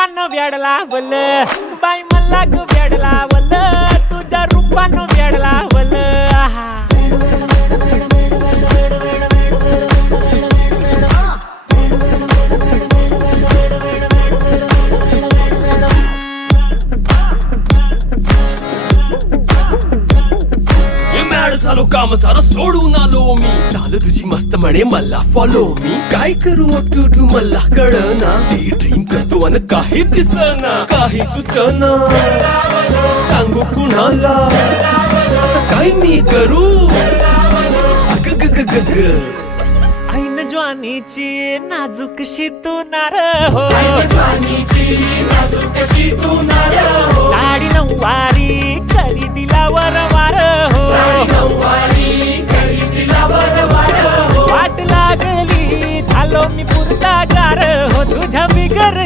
रूपानं वेड लावल बाई मला ग वेड लावल तुझ्या रूपानं वेड लावल झालो काम सारा सोडून आलो मी चाल तुझी मस्त म्हणे मला फॉलो मी काय करू टू मला कळना ती ड्रीम करतो आणि काही दिसना काही सुचना सांगू कुणाला आता काय मी करू अग ग ग ग ग ऐन ज्वानीची नाजूकशी तू नार हो साडी नऊवारी करी दिला वरवार हो वाट लागली झालो मी पुरता गार हो तुझ्या बिगर